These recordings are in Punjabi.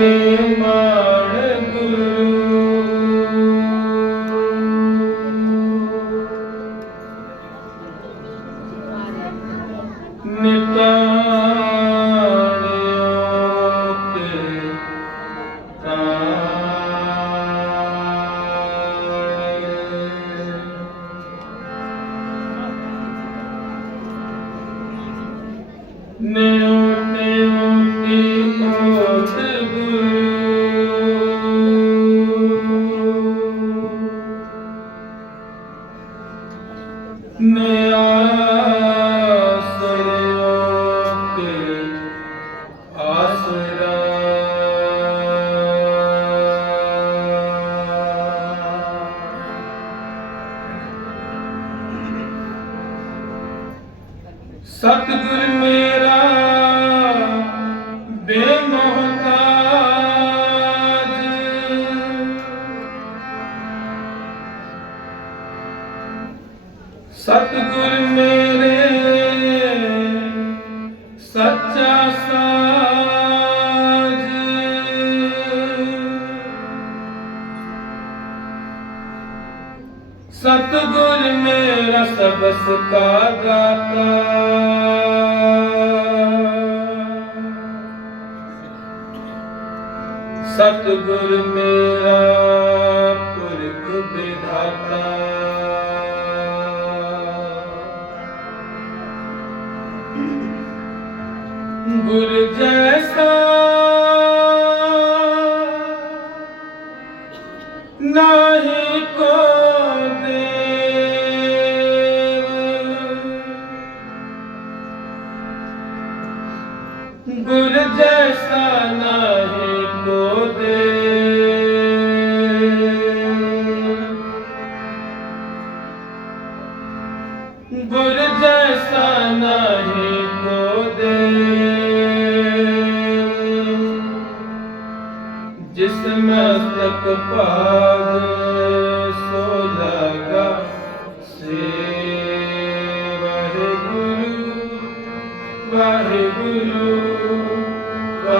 Amen. ਸਤਿਗੁਰ ਮੇਰਾ ਬੇਮੋਹਤਾਜ। ਸਤਿਗੁਰ ਮੇਰਾ ਸਤਿਗੁਰ ਮੇਰਾ ਸਬਸ ਕਾ ਦਾਤਾ। ਸਤਿਗੁਰ ਮੇਰਾ ਪੁਰਖ ਵਿਧਾਤਾ। ਗੁਰ ਜੈਸਾ ਨਾਹੀ ਗੁਰ ਜੈਸਾ ਨਾਹੀ ਕੋ ਦੇਵ ਗੁਰ ਜੈਸਾ ਨਾਹੀ ਕੋ ਦੇ ਜਿਸ ਮਸਤਕ ਭਾਗ, ਸੋ ਲਗਾ ਸੇ। ਵਾਹਿਗੁਰੂ ਵਾਹਿਗੁਰੂ।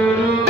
thank you